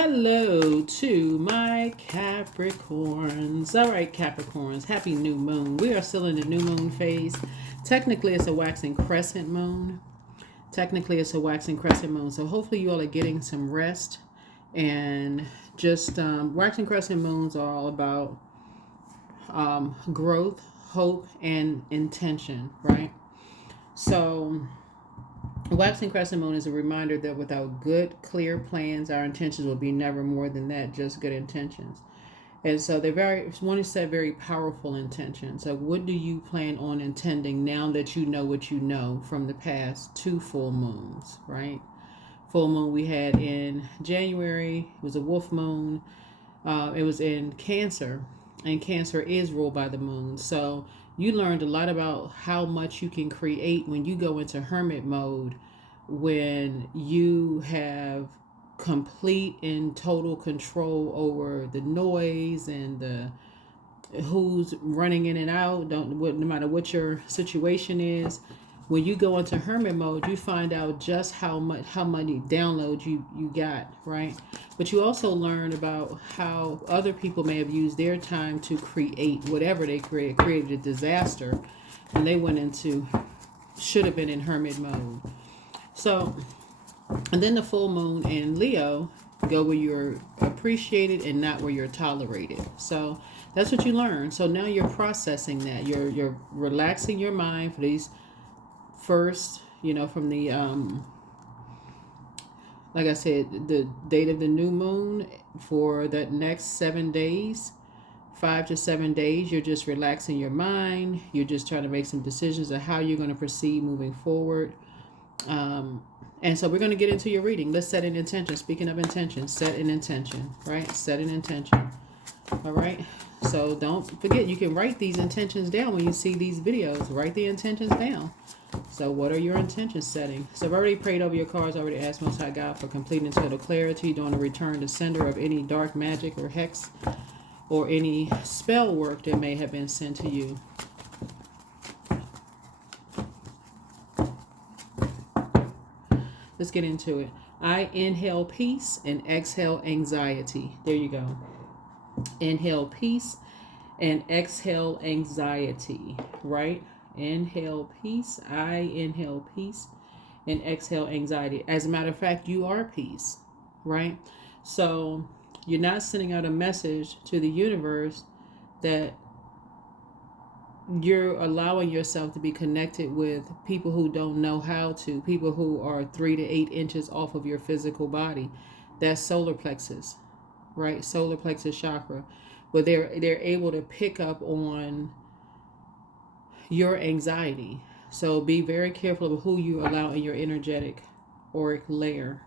Hello to my Capricorns. All right, Capricorns, happy new moon. We are still in the new moon phase. Technically, it's a waxing crescent moon. So hopefully you all are getting some rest. And just waxing crescent moons are all about growth, hope, and intention, right? So waxing crescent moon is a reminder that without good, clear plans, our intentions will be never more than that, just good intentions. And so one is said very powerful intentions. So what do you plan on intending now that you know what you know from the past two full moons, right? Full moon we had in January, it was a wolf moon. It was in Cancer, and Cancer is ruled by the moon. So you learned a lot about how much you can create when you go into hermit mode, when you have complete and total control over the noise and the who's running in and out. No matter what your situation is, when you go into hermit mode, you find out just how many downloads you got, right? But you also learn about how other people may have used their time to create whatever they created a disaster, and they should have been in hermit mode. So, and then the full moon in Leo go where you're appreciated and not where you're tolerated. So that's what you learn. So now you're processing that. You're relaxing your mind for these first, from the like I said, the date of the new moon for the next 7 days, 5 to 7 days, you're just relaxing your mind. You're just trying to make some decisions of how you're going to proceed moving forward. And so we're going to get into your reading. Let's set an intention. Speaking of intention, set an intention, right? Set an intention. All right. So don't forget, you can write these intentions down when you see these videos. Write the intentions down. So what are your intentions setting? So I've already prayed over your cards. I already asked Most High God for complete and total clarity, doing a return to sender of any dark magic or hex or any spell work that may have been sent to you. Let's get into it. I inhale peace and exhale anxiety. There you go. Inhale peace and exhale anxiety, right? Inhale peace. I inhale peace and exhale anxiety. As a matter of fact, you are peace, right? So you're not sending out a message to the universe that you're allowing yourself to be connected with people who don't know how to, people who are 3 to 8 inches off of your physical body. That's solar plexus, right? Solar plexus chakra. But they're able to pick up on your anxiety. So be very careful of who you allow in your energetic auric layer.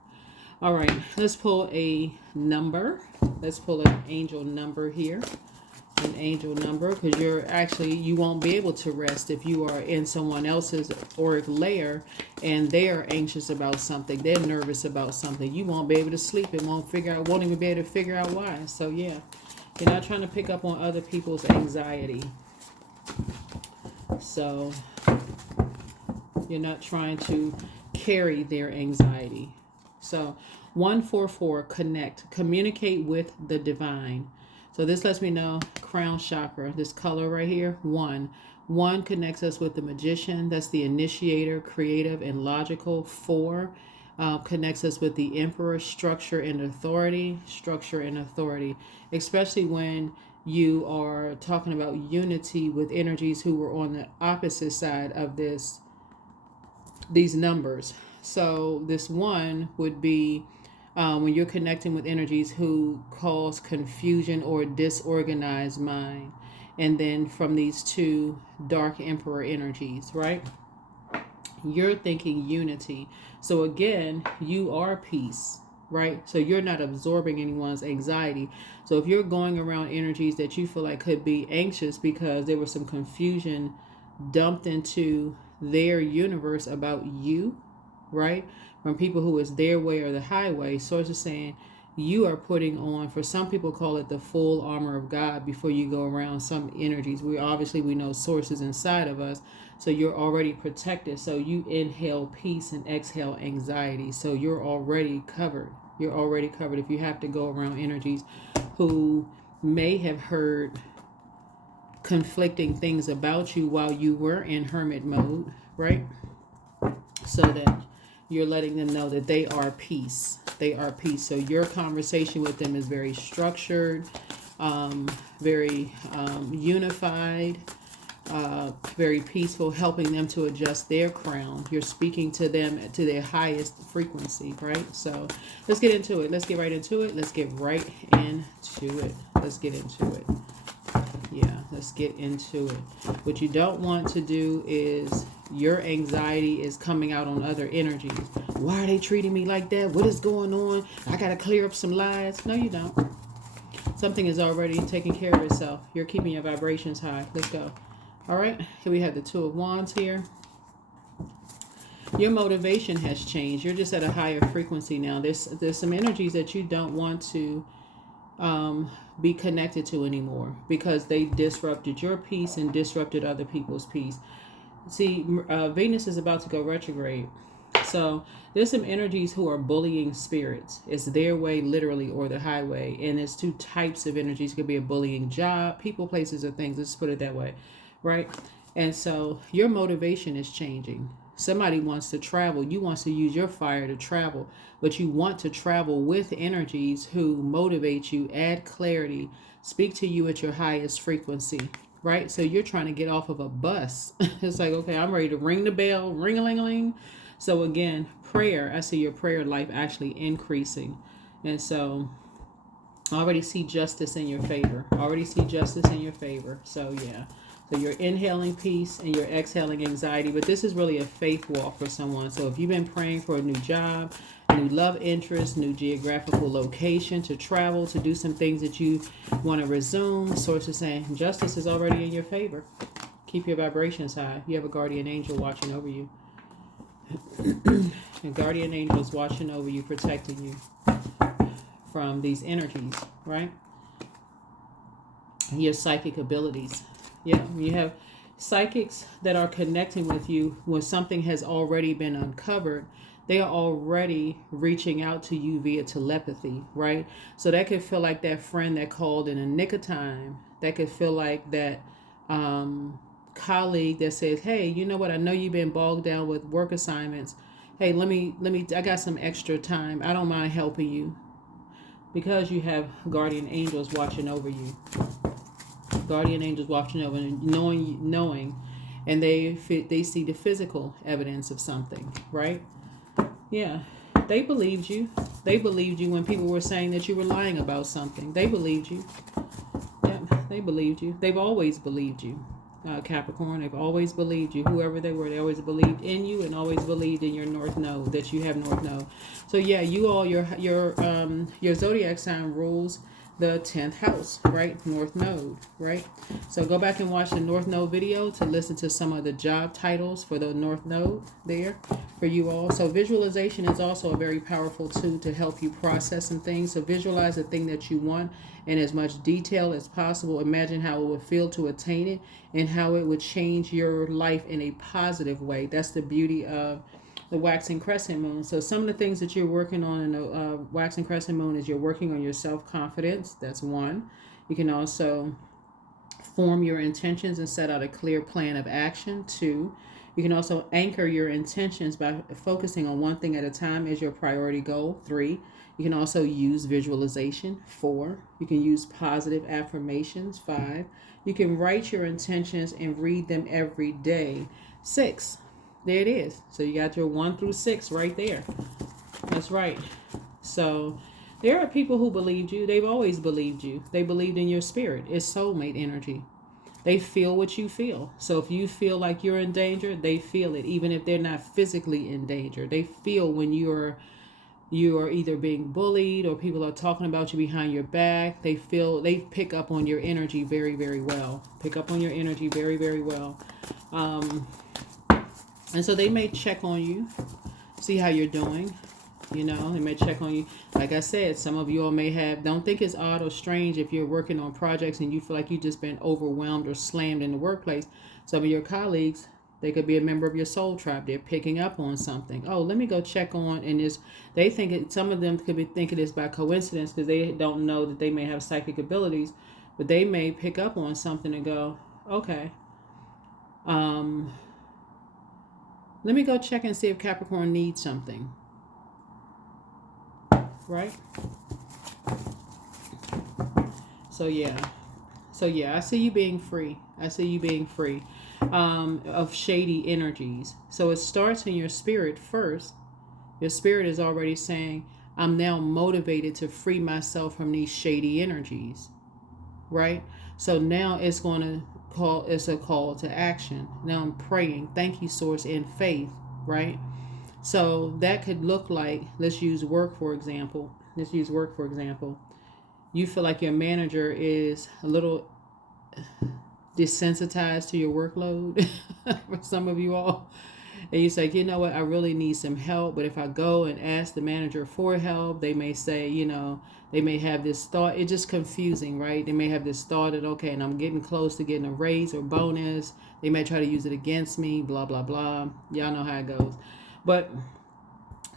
All right, let's pull a number. Let's pull an angel number here. An angel number, because you won't be able to rest if you are in someone else's auric layer and they are anxious about something, they're nervous about something. You won't be able to sleep and won't even be able to figure out why. So yeah, you're not trying to pick up on other people's anxiety. So you're not trying to carry their anxiety. So 144, communicate with the divine. So this lets me know crown chakra, this color right here, 1. 1 connects us with the magician. That's the initiator, creative, and logical. 4 connects us with the emperor, structure and authority, especially when you are talking about unity with energies who were on the opposite side of these numbers. So this 1 would be when you're connecting with energies who cause confusion or disorganized mind. And then from these 2 dark emperor energies, right? You're thinking unity. So again, you are peace, right? So you're not absorbing anyone's anxiety. So if you're going around energies that you feel like could be anxious because there was some confusion dumped into their universe about you, right? From people who is their way or the highway, source is saying you are putting on, for some people call it the full armor of God before you go around some energies. We know sources inside of us, so you're already protected. So you inhale peace and exhale anxiety. So you're already covered. You're already covered. If you have to go around energies who may have heard conflicting things about you while you were in hermit mode, right? So that you're letting them know that they are peace. They are peace. So your conversation with them is very structured, very unified, very peaceful, helping them to adjust their crown. You're speaking to them to their highest frequency, right? So let's get into it. Let's get right into it. Let's get right into it. Let's get into it. Yeah, let's get into it. What you don't want to do is your anxiety is coming out on other energies. Why are they treating me like that? What is going on? I got to clear up some lies. No, you don't. Something is already taking care of itself. You're keeping your vibrations high. Let's go. All right, here we have the Two of Wands here. Your motivation has changed. You're just at a higher frequency now. There's some energies that you don't want to be connected to anymore because they disrupted your peace and disrupted other people's peace. See, Venus is about to go retrograde. So there's some energies who are bullying spirits. It's their way, literally, or the highway. And there's two types of energies. It could be a bullying job, people, places, or things. Let's put it that way, right? And so your motivation is changing. Somebody wants to travel. You want to use your fire to travel, but you want to travel with energies who motivate you, add clarity, speak to you at your highest frequency, right? So you're trying to get off of a bus. It's like, okay, I'm ready to ring the bell, ring-a-ling-a-ling. So again, prayer, I see your prayer life actually increasing. And so I already see justice in your favor. So yeah. So you're inhaling peace and you're exhaling anxiety, but this is really a faith walk for someone. So if you've been praying for a new job, new love interest, new geographical location, to travel, to do some things that you want to resume, source is saying justice is already in your favor. Keep your vibrations high. You have a guardian angel watching over you. A guardian angel is watching over you, protecting you from these energies, right? Your psychic abilities. Yeah, you have psychics that are connecting with you when something has already been uncovered. They are already reaching out to you via telepathy, right? So that could feel like that friend that called in a nick of time. That could feel like that colleague that says, hey, you know what? I know you've been bogged down with work assignments. Hey, let me, I got some extra time. I don't mind helping you. Because you have guardian angels watching over you. Guardian angels watching over and knowing, and they see the physical evidence of something, right? Yeah, they believed you. They believed you when people were saying that you were lying about something. They believed you. Yeah, they believed you. They've always believed you, Capricorn. They've always believed you. Whoever they were, they always believed in you and always believed in your North Node, that you have North Node. So yeah, you all your zodiac sign rules the 10th house, right? North Node, right? So go back and watch the North Node video to listen to some of the job titles for the North Node there for you all. So visualization is also a very powerful tool to help you process some things. So visualize the thing that you want in as much detail as possible. Imagine how it would feel to attain it and how it would change your life in a positive way. That's the beauty of the waxing crescent moon. So some of the things that you're working on in the waxing crescent moon is you're working on your self-confidence. That's one. You can also form your intentions and set out a clear plan of action. Two, you can also anchor your intentions by focusing on one thing at a time as your priority goal. Three, you can also use visualization. Four, you can use positive affirmations. Five, you can write your intentions and read them every day. Six, there it is. So you got your 1 through 6 right there. That's right. So there are people who believed you. They've always believed you. They believed in your spirit. It's soulmate energy. They feel what you feel. So if you feel like you're in danger, they feel it, even if they're not physically in danger. They feel when you are either being bullied or people are talking about you behind your back. They pick up on your energy very, very well. Pick up on your energy very, very well. And so they may check on you, see how you're doing. They may check on you. Like I said, some of you all may have, don't think it's odd or strange if you're working on projects and you feel like you've just been overwhelmed or slammed in the workplace. Some of your colleagues They could be a member of your soul tribe. They're picking up on something. Oh, let me go check on. And they think some of them could be thinking it's by coincidence because they don't know that they may have psychic abilities, but they may pick up on something and go, okay, let me go check and see if Capricorn needs something. Right? So yeah, I see you being free. Of shady energies. So it starts in your spirit first. Your spirit is already saying, I'm now motivated to free myself from these shady energies. Right? So now it's a call to action. Now I'm praying, thank you, source, in faith. Right? So that could look like, let's use work for example. You feel like your manager is a little desensitized to your workload for some of you all. And you say, you know what, I really need some help. But if I go and ask the manager for help, they may say, they may have this thought. It's just confusing, right? They may have this thought that, okay, and I'm getting close to getting a raise or bonus. They may try to use it against me, blah, blah, blah. Y'all know how it goes. But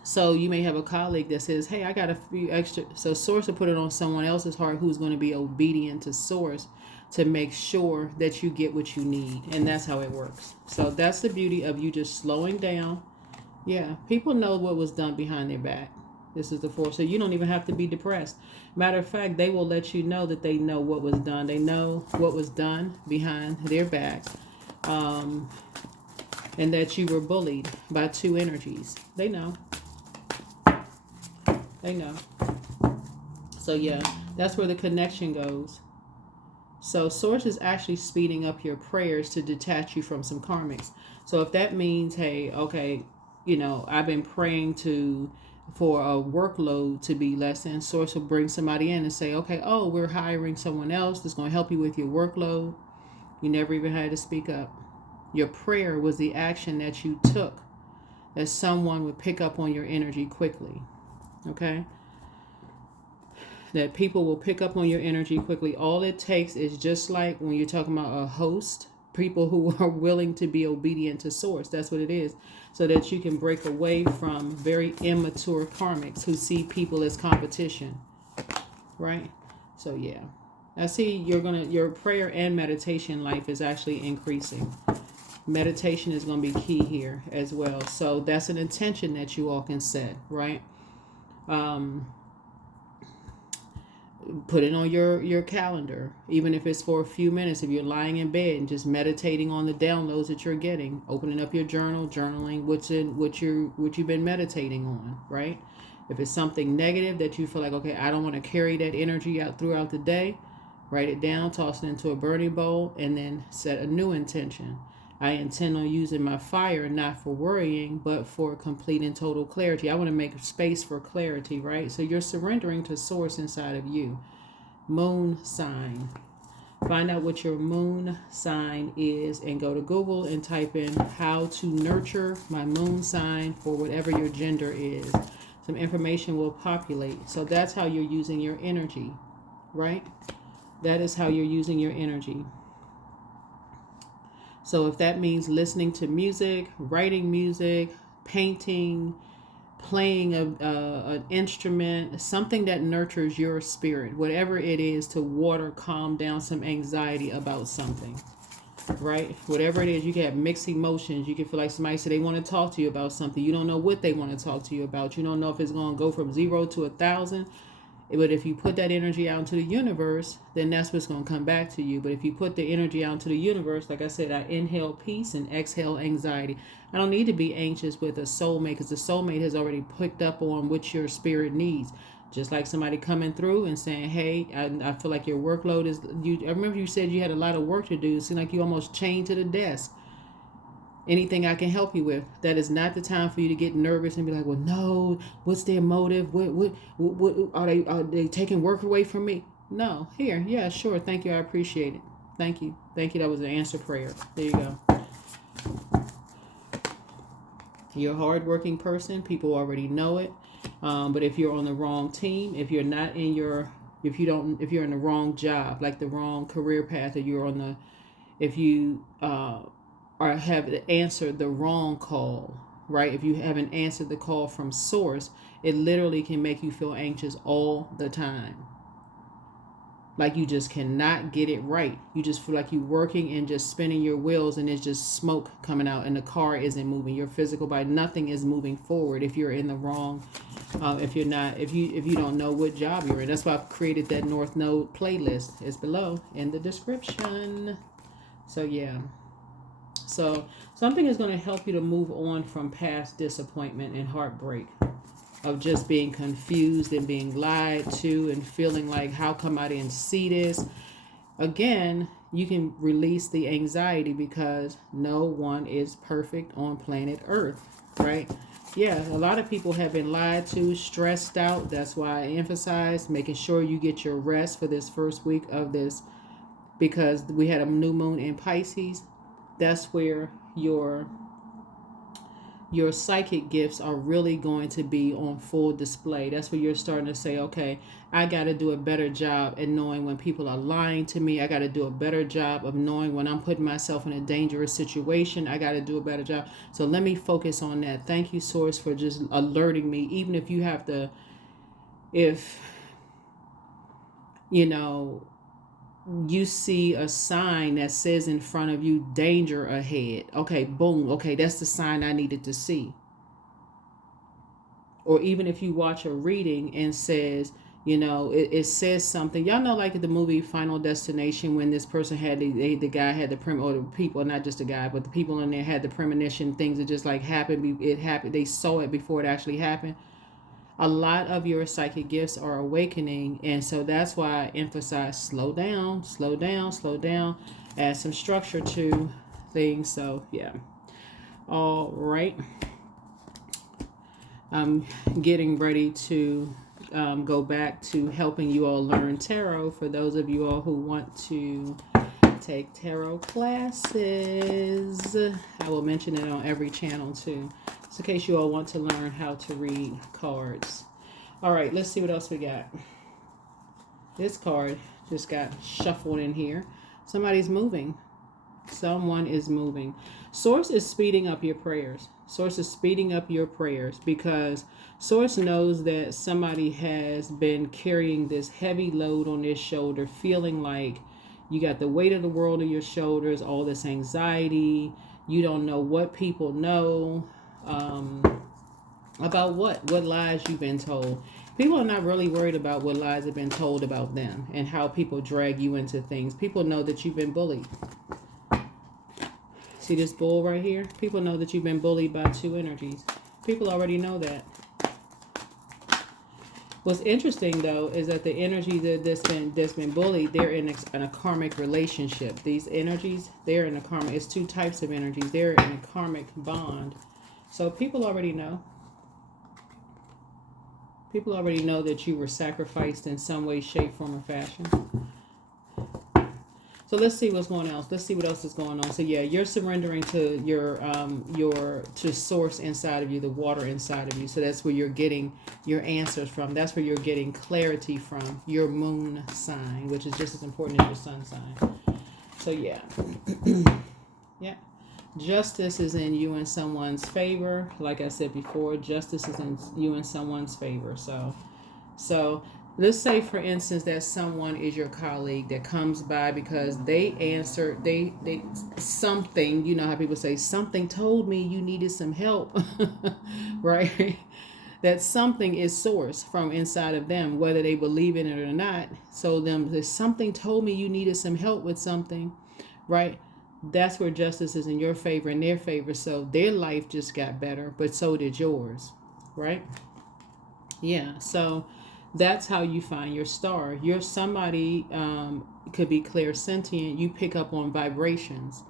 so you may have a colleague that says, hey, I got a few extra. So source will put it on someone else's heart who's going to be obedient to source to make sure that you get what you need. And that's how it works. So that's the beauty of you just slowing down. Yeah, people know what was done behind their back. This is the force. So you don't even have to be depressed. Matter of fact, they will let you know that they know what was done. They know what was done behind their back. And that you were bullied by two energies. They know. So yeah, that's where the connection goes. So source is actually speeding up your prayers to detach you from some karmics. So if that means, hey, okay, I've been praying for a workload to be lessened, source will bring somebody in and say, okay, oh, we're hiring someone else that's going to help you with your workload. You never even had to speak up. Your prayer was the action that you took, that someone would pick up on your energy quickly. Okay? That people will pick up on your energy quickly. All it takes is just like when you're talking about a host, people who are willing to be obedient to source. That's what it is. So that you can break away from very immature karmics who see people as competition. Right? So yeah. I see your prayer and meditation life is actually increasing. Meditation is going to be key here as well. So that's an intention that you all can set, right? Put it on your calendar, even if it's for a few minutes. If you're lying in bed and just meditating on the downloads that you're getting, opening up your journal, journaling what you've been meditating on, right? If it's something negative that you feel like, okay, I don't want to carry that energy out throughout the day, write it down, toss it into a burning bowl, and then set a new intention. I intend on using my fire not for worrying, but for complete and total clarity. I want to make space for clarity, right? So you're surrendering to source inside of you. Moon sign. Find out what your moon sign is and go to Google and type in how to nurture my moon sign for whatever your gender is. Some information will populate. So that's how you're using your energy, right? That is how you're using your energy. So if that means listening to music, writing music, painting, playing an instrument, something that nurtures your spirit, whatever it is, to calm down some anxiety about something, right? Whatever it is, you can have mixed emotions. You can feel like somebody said they want to talk to you about something. You don't know what they want to talk to you about. You don't know if it's going to go from 0 to 1,000. But if you put that energy out into the universe, then that's what's going to come back to you. But if you put the energy out into the universe, like I said, I inhale peace and exhale anxiety. I don't need to be anxious with a soulmate, because the soulmate has already picked up on what your spirit needs. Just like somebody coming through and saying, hey, I feel like your workload is... I remember you said you had a lot of work to do. It seemed like you almost chained to the desk. Anything I can help you with. That is not the time for you to get nervous and be like, well, no, what's their motive? What are they taking work away from me? No. Here, yeah, sure. Thank you. I appreciate it. Thank you. That was an answer prayer. There you go. You're a hardworking person. People already know it. But if you're on the wrong team, if you're in the wrong job, like the wrong career path, or if you or have answered the wrong call, right? If you haven't answered the call from source, it literally can make you feel anxious all the time. Like you just cannot get it right. You just feel like you're working and just spinning your wheels, and it's just smoke coming out, and the car isn't moving. Your physical body, nothing is moving forward if you're in the wrong. If you don't know what job you're in. That's why I've created that North Node playlist. It's below in the description. So yeah. So something is going to help you to move on from past disappointment and heartbreak, of just being confused and being lied to and feeling like, how come I didn't see this? Again, you can release the anxiety because no one is perfect on planet Earth, right? Yeah, a lot of people have been lied to, stressed out. That's why I emphasize making sure you get your rest for this first week of this, because we had a new moon in Pisces. That's where your psychic gifts are really going to be on full display. That's where you're starting to say, okay, I got to do a better job at knowing when people are lying to me. I got to do a better job of knowing when I'm putting myself in a dangerous situation. I got to do a better job. So let me focus on that. Thank you, Source, for just alerting me. Even if you have to, if, you see a sign that says in front of you, danger ahead. Okay, boom. Okay, that's the sign I needed to see. Or even if you watch a reading and says, it says something. Y'all know, like the movie Final Destination, when this person had the guy had the or the people, not just the guy, but the people in there had the premonition, things that just like happened. It happened. They saw it before it actually happened. A lot of your psychic gifts are awakening, and so that's why I emphasize slow down, add some structure to things. So yeah. All right, I'm getting ready to go back to helping you all learn tarot. For those of you all who want to take tarot classes, I will mention it on every channel too, just in case you all want to learn how to read cards. All right, let's see what else we got. This card just got shuffled in here. Somebody's moving. Someone is moving. Source is speeding up your prayers. Source is speeding up your prayers because Source knows that somebody has been carrying this heavy load on their shoulder, feeling like you got the weight of the world on your shoulders, all this anxiety. You don't know what people know about what lies you've been told. People are not really worried about what lies have been told about them and how people drag you into things. People know that you've been bullied. See this bull right here? People know that you've been bullied by two energies. People already know that. What's interesting though is that the energy that's been bullied, they're in a karmic relationship. These energies, they're in a karmic. It's two types of energies. They're in a karmic bond. So people already know. People already know that you were sacrificed in some way, shape, form, or fashion. So let's see what's going on. Let's see what else is going on. So yeah, you're surrendering to your to source inside of you, the water inside of you. So that's where you're getting your answers from. That's where you're getting clarity from. Your moon sign, which is just as important as your sun sign. So yeah. Yeah. Justice is in you and someone's favor. Like I said before, justice is in you and someone's favor. So let's say, for instance, that someone is your colleague that comes by because they answered, they something, you know how people say, something told me you needed some help, right? That something is sourced from inside of them, whether they believe in it or not. So there's something told me you needed some help with something, right? That's where justice is in your favor and their favor. So their life just got better, but so did yours, right? Yeah, so that's how you find your star. You're somebody, could be clairsentient. You pick up on vibrations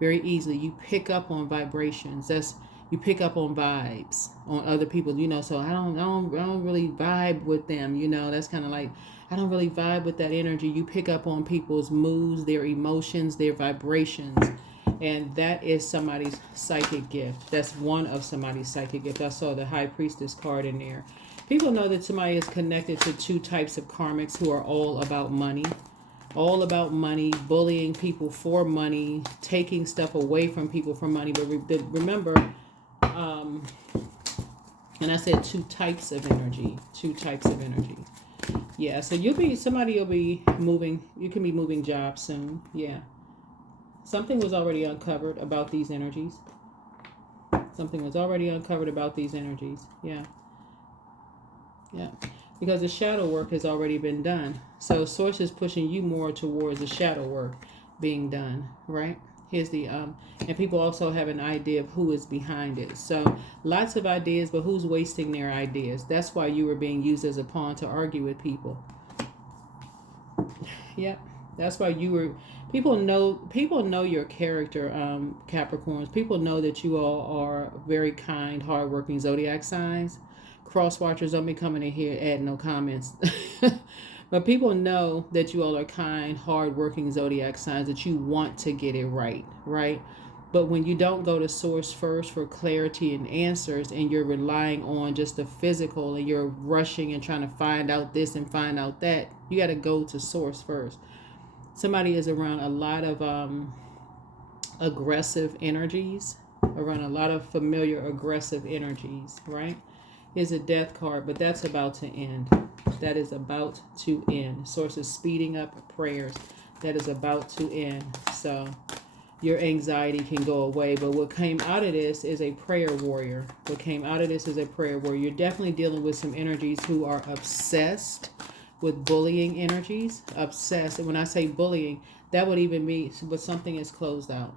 very easily. You pick up on vibrations. You pick up on vibes on other people, so I don't really vibe with them, that's kind of like, I don't really vibe with that energy. You pick up on people's moods, their emotions, their vibrations, and that is somebody's psychic gift. That's one of somebody's psychic gift. I saw the High Priestess card in there. People know that somebody is connected to two types of karmics who are all about money, all about money, bullying people for money, taking stuff away from people for money. But remember, and I said two types of energy. Yeah, so somebody will be moving. You can be moving jobs soon. Yeah. Something was already uncovered about these energies. Yeah. Yeah. Because the shadow work has already been done. So source is pushing you more towards the shadow work being done, right? Here's the and people also have an idea of who is behind it. So lots of ideas, but who's wasting their ideas? That's why you were being used as a pawn to argue with people. Yep. That's why you were. People know your character, Capricorns. People know that you all are very kind, hardworking zodiac signs. Cross watchers, don't be coming in here adding no comments. But people know that you all are kind, hardworking zodiac signs, that you want to get it right, right? But when you don't go to source first for clarity and answers, and you're relying on just the physical, and you're rushing and trying to find out this and find out that, you got to go to source first. Somebody is around a lot of aggressive energies, around a lot of familiar aggressive energies, right? Is a death card, but that's about to end. That is about to end. Source is speeding up prayers. That is about to end. So your anxiety can go away. But what came out of this is a prayer warrior. You're definitely dealing with some energies who are obsessed with bullying energies. Obsessed. And when I say bullying, that would even be, but something is closed out.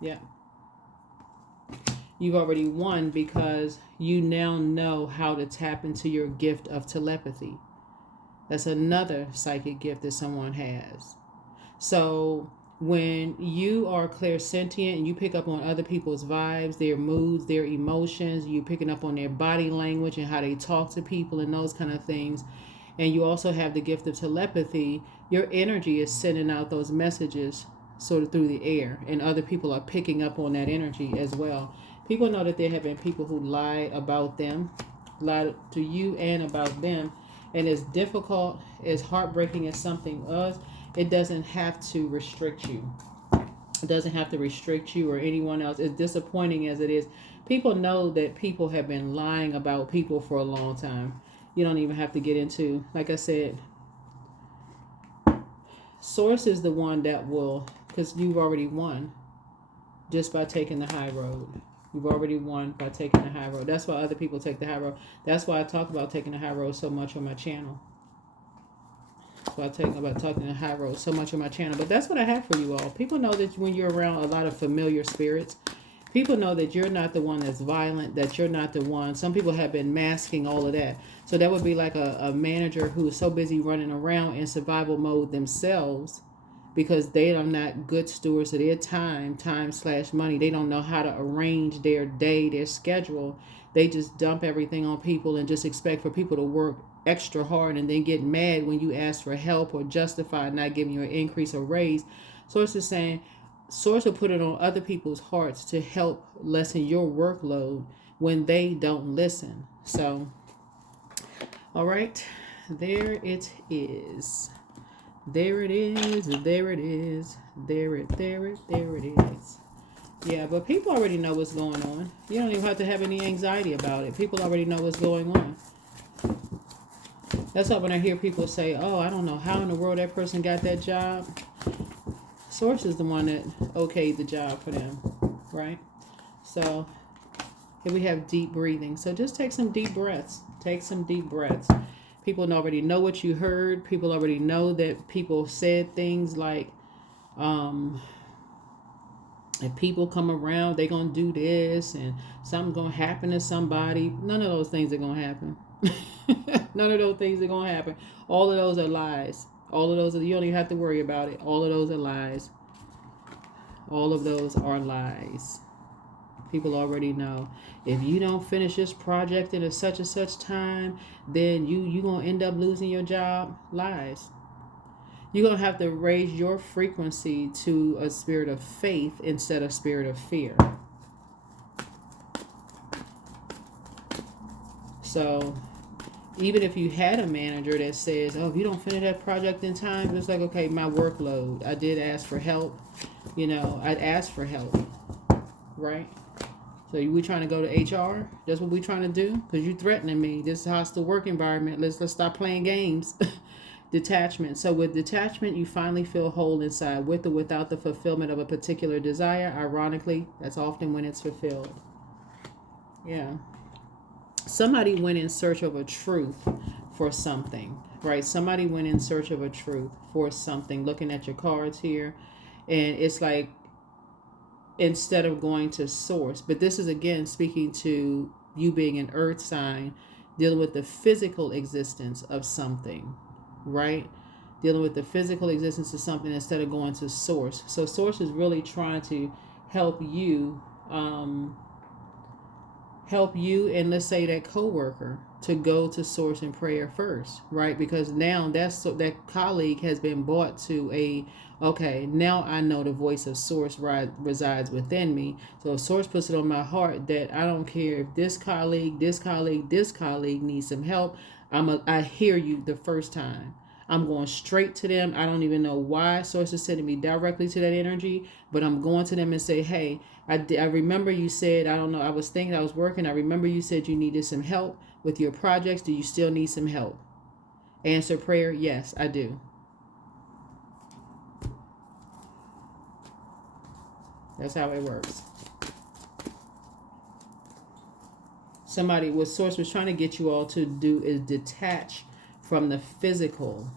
Yeah. You've already won because you now know how to tap into your gift of telepathy. That's another psychic gift that someone has. So when you are clairsentient and you pick up on other people's vibes, their moods, their emotions, you're picking up on their body language and how they talk to people and those kind of things, and you also have the gift of telepathy, your energy is sending out those messages sort of through the air, and other people are picking up on that energy as well. People know that there have been people who lied about them, lied to you and about them, and as difficult, as heartbreaking as something was, it doesn't have to restrict you. It doesn't have to restrict you or anyone else. As disappointing as it is, people know that people have been lying about people for a long time. You don't even have to get into, like I said, source is the one that will, because you've already won just by taking the high road. You've already won by taking the high road. That's why other people take the high road. That's why I talk about taking the high road so much on my channel. That's why I talk about taking the high road so much on my channel. But that's what I have for you all. People know that when you're around a lot of familiar spirits, people know that you're not the one that's violent, that you're not the one. Some people have been masking all of that. So that would be like a manager who is so busy running around in survival mode themselves, because they are not good stewards of their time/money. They don't know how to arrange their day, their schedule. They just dump everything on people and just expect for people to work extra hard and then get mad when you ask for help or justify not giving you an increase or raise. Source is saying, Source will put it on other people's hearts to help lessen your workload when they don't listen. So, all right, there it is. There it is. Yeah, but people already know what's going on. You don't even have to have any anxiety about it. People already know what's going on. That's why when I hear people say, oh, I don't know how in the world that person got that job. Source is the one that okayed the job for them, right? So here we have deep breathing. So just take some deep breaths. People already know what you heard. People already know that people said things like, if people come around, they're going to do this and something's going to happen to somebody. None of those things are going to happen. None of those things are going to happen. All of those are lies. All of those, you don't even have to worry about it. All of those are lies. All of those are lies. People already know. If you don't finish this project in a such and such time, then you going to end up losing your job. Lies. You're going to have to raise your frequency to a spirit of faith instead of spirit of fear. So even if you had a manager that says, oh, if you don't finish that project in time, it's like, okay, my workload. I did ask for help. I'd ask for help, right? So we trying to go to HR? That's what we trying to do? Because you threatening me. This is a hostile work environment. Let's stop playing games. Detachment. So with detachment, you finally feel whole inside, with or without the fulfillment of a particular desire. Ironically, that's often when it's fulfilled. Yeah. Somebody went in search of a truth for something, right? Somebody went in search of a truth for something. Looking at your cards here, and it's like, instead of going to source, but this is again speaking to you being an earth sign, dealing with the physical existence of something, right? Dealing with the physical existence of something instead of going to source. So source is really trying to help you, and let's say that coworker, to go to source in prayer first, right? Because now that colleague has been brought to okay, now I know the voice of source resides within me. So if source puts it on my heart that I don't care if this colleague needs some help, I hear you the first time. I'm going straight to them. I don't even know why source is sending me directly to that energy, but I'm going to them and say, hey, I remember you said, I don't know, I was thinking, I was working. I remember you said you needed some help with your projects. Do you still need some help? Answer prayer, yes, I do. That's how it works. What source was trying to get you all to do is detach from the physical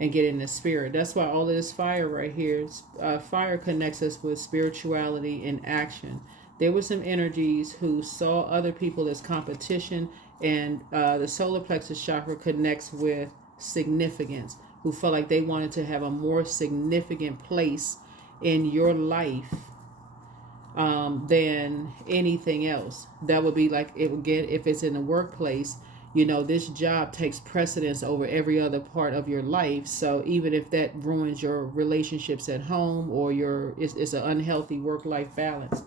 and get in the spirit. That's why all of this fire right here, fire connects us with spirituality and action. There were some energies who saw other people as competition, and the solar plexus chakra connects with significance, who felt like they wanted to have a more significant place in your life than anything else. That would be like, if it's in the workplace, this job takes precedence over every other part of your life. So even if that ruins your relationships at home, or it's an unhealthy work-life balance.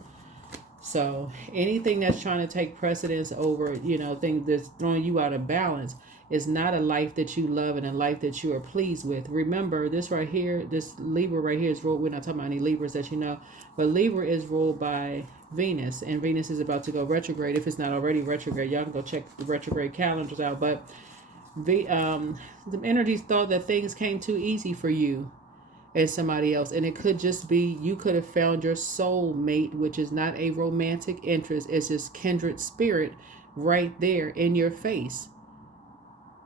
So anything that's trying to take precedence over, things that's throwing you out of balance, is not a life that you love and a life that you are pleased with. Remember, this right here, this Libra right here is ruled, we're not talking about any Libras that but Libra is ruled by Venus, and Venus is about to go retrograde. If it's not already retrograde, y'all can go check the retrograde calendars out. But the energies thought that things came too easy for you and somebody else, and it could just be you could have found your soul mate, which is not a romantic interest. It's just kindred spirit right there in your face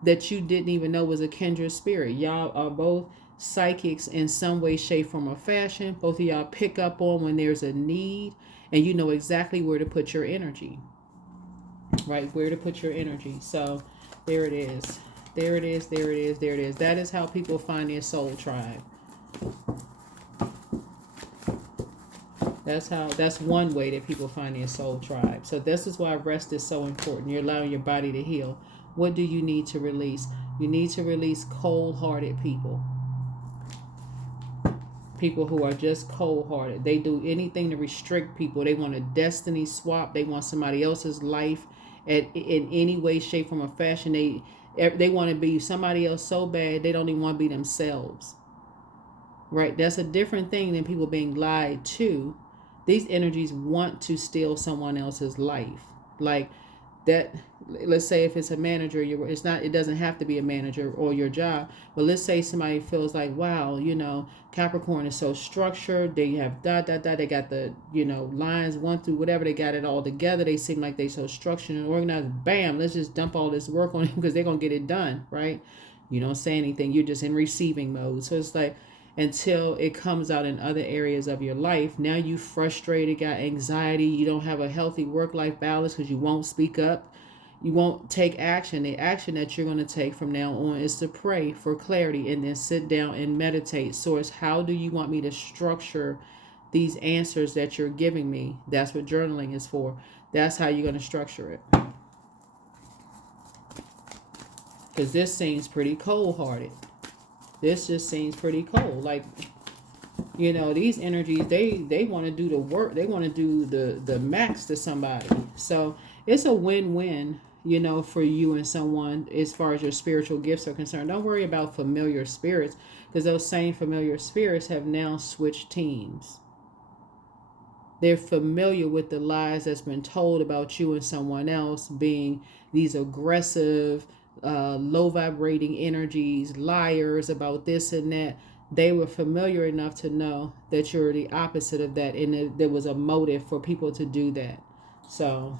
that you didn't even know was a kindred spirit. Y'all are both psychics in some way, shape, form, or fashion. Both of y'all pick up on when there's a need, and you know exactly where to put your energy. Right? Where to put your energy. So there it is. There it is. There it is. There it is. That is how people find their soul tribe. That's one way that people find their soul tribe. So this is why rest is so important. You're allowing your body to heal. What do you need to release? You need to release cold-hearted people. People who are just cold-hearted. They do anything to restrict people. They want a destiny swap. They want somebody else's life in any way, shape, form, or fashion. They want to be somebody else so bad they don't even want to be themselves. Right? That's a different thing than people being lied to. These energies want to steal someone else's life. Like that, let's say if it's a manager, it doesn't have to be a manager or your job, but let's say somebody feels like, wow, Capricorn is so structured. They have they got the, lines 1 through whatever, they got it all together. They seem like they so structured and organized. Bam, let's just dump all this work on them because they're going to get it done, right? You don't say anything. You're just in receiving mode. So it's like, until it comes out in other areas of your life. Now you frustrated, got anxiety, you don't have a healthy work-life balance because you won't speak up, you won't take action. The action that you're going to take from now on is to pray for clarity and then sit down and meditate. Source, how do you want me to structure these answers that you're giving me? That's what journaling is for. That's how you're going to structure it. Because this seems pretty cold-hearted. This just seems pretty cold. Like, these energies, they want to do the work. They want to do the max to somebody. So it's a win-win, for you and someone as far as your spiritual gifts are concerned. Don't worry about familiar spirits, because those same familiar spirits have now switched teams. They're familiar with the lies that's been told about you and someone else being these aggressive, low vibrating energies, liars about this and that. They were familiar enough to know that you're the opposite of that, and there was a motive for people to do that. So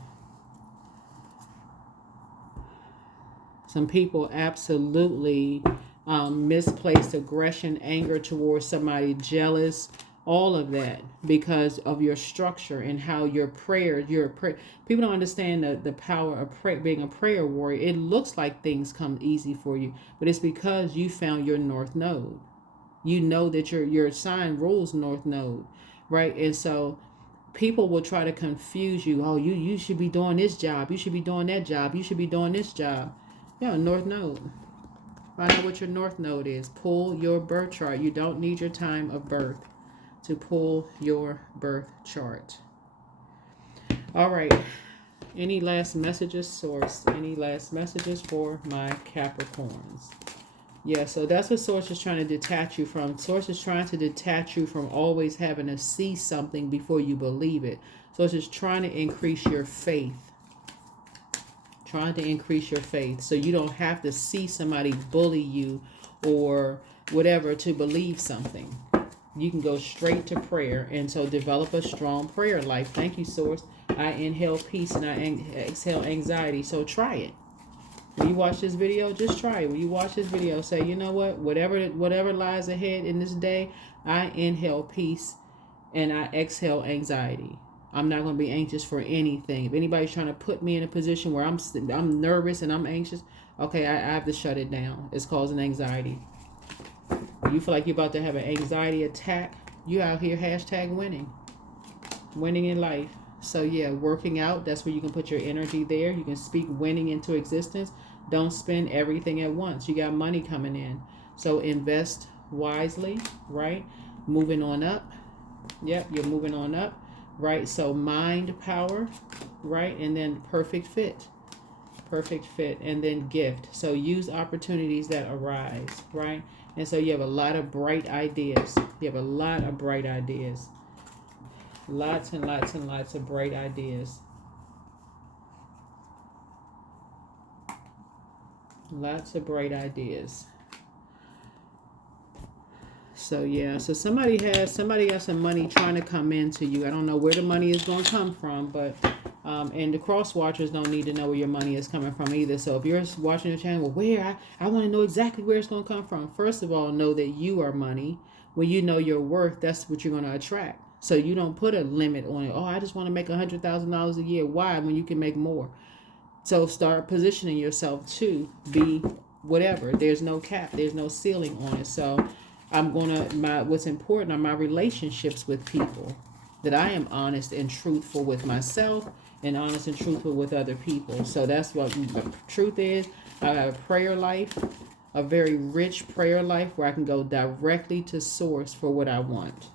some people absolutely misplaced aggression, anger towards somebody, jealous, all of that because of your structure and how your prayers, people don't understand the power of being a prayer warrior. It looks like things come easy for you, but it's because you found your north node. You know that your sign rules north node, right? And so people will try to confuse you. Oh, you should be doing this job. You should be doing that job. You should be doing this job. Yeah, north node. Find out what your north node is. Pull your birth chart. You don't need your time of birth to pull your birth chart. All right. Any last messages, Source? Any last messages for my Capricorns? Yeah, so that's what Source is trying to detach you from. Source is trying to detach you from always having to see something before you believe it. Source is trying to increase your faith. Trying to increase your faith so you don't have to see somebody bully you or whatever to believe something. You can go straight to prayer, and so develop a strong prayer life. Thank you, Source. I inhale peace and I exhale anxiety. So try it. When you watch this video, just try it. When you watch this video, say, you know what? Whatever lies ahead in this day, I inhale peace and I exhale anxiety. I'm not going to be anxious for anything. If anybody's trying to put me in a position where I'm nervous and I'm anxious, okay, I have to shut it down. It's causing anxiety. You feel like you're about to have an anxiety attack, you out here #winning. Winning in life. So yeah, working out, that's where you can put your energy there. You can speak winning into existence. Don't spend everything at once. You got money coming in. So invest wisely, right? Moving on up. Yep, you're moving on up, right? So mind power, right? And then perfect fit, and then gift. So use opportunities that arise, right? And so you have a lot of bright ideas. You have a lot of bright ideas. Lots and lots and lots of bright ideas. Lots of bright ideas. So yeah, so somebody got some money trying to come into you. I don't know where the money is going to come from, but and the cross watchers don't need to know where your money is coming from either. So if you're watching the channel, well, I want to know exactly where it's going to come from. First of all, know that you are money. When you know your worth, that's what you're going to attract. So you don't put a limit on it. Oh, I just want to make $100,000 a year. Why? When you can make more. So start positioning yourself to be whatever. There's no cap. There's no ceiling on it. So what's important are my relationships with people. That I am honest and truthful with myself and honest and truthful with other people. So that's what the truth is. I have a prayer life, a very rich prayer life where I can go directly to source for what I want.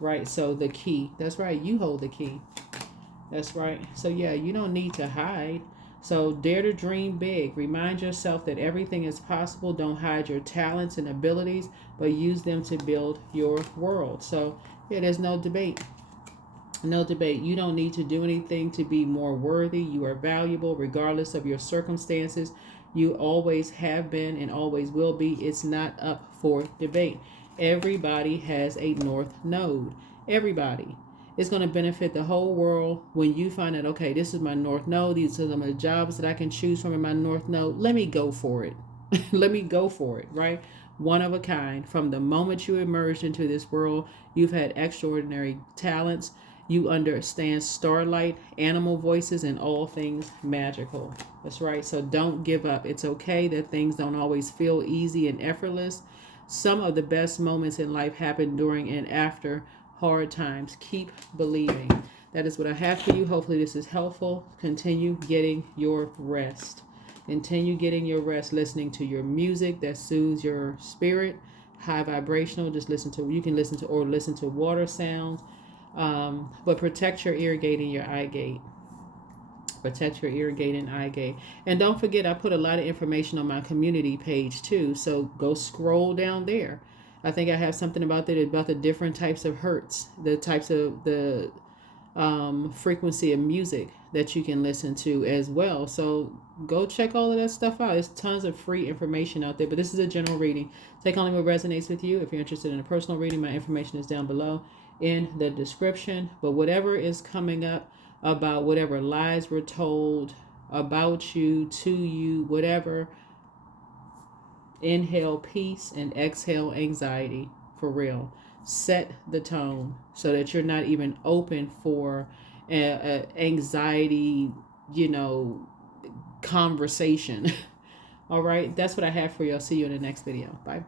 Right? So the key. That's right. You hold the key. That's right. So yeah, you don't need to hide. So dare to dream big. Remind yourself that everything is possible. Don't hide your talents and abilities, but use them to build your world. So yeah, there's no debate. No debate. You don't need to do anything to be more worthy. You are valuable regardless of your circumstances. You always have been and always will be. It's not up for debate. Everybody has a north node. Everybody. It's going to benefit the whole world when you find out, okay, this is my north node. These are the jobs that I can choose from in my north node. Let me go for it. Let me go for it, right? One of a kind. From the moment you emerged into this world, you've had extraordinary talents. You understand starlight, animal voices, and all things magical. That's right. So don't give up. It's okay that things don't always feel easy and effortless. Some of the best moments in life happen during and after hard times. Keep believing. That is what I have for you. Hopefully this is helpful. Continue getting your rest. Continue getting your rest, listening to your music that soothes your spirit. High vibrational. Just listen to water sounds. But protect your ear gate and your eye gate. Protect your ear gate and eye gate. And don't forget, I put a lot of information on my community page too. So go scroll down there. I think I have something about the different types of hertz, the types of the frequency of music that you can listen to as well. So go check all of that stuff out. There's tons of free information out there, but this is a general reading. Take only what resonates with you. If you're interested in a personal reading, my information is down below in the description. But whatever is coming up about whatever lies were told about you, to you, whatever, inhale peace and exhale anxiety, for real. Set the tone so that you're not even open for anxiety, conversation. All right, that's what I have for you. I'll see you in the next video. Bye.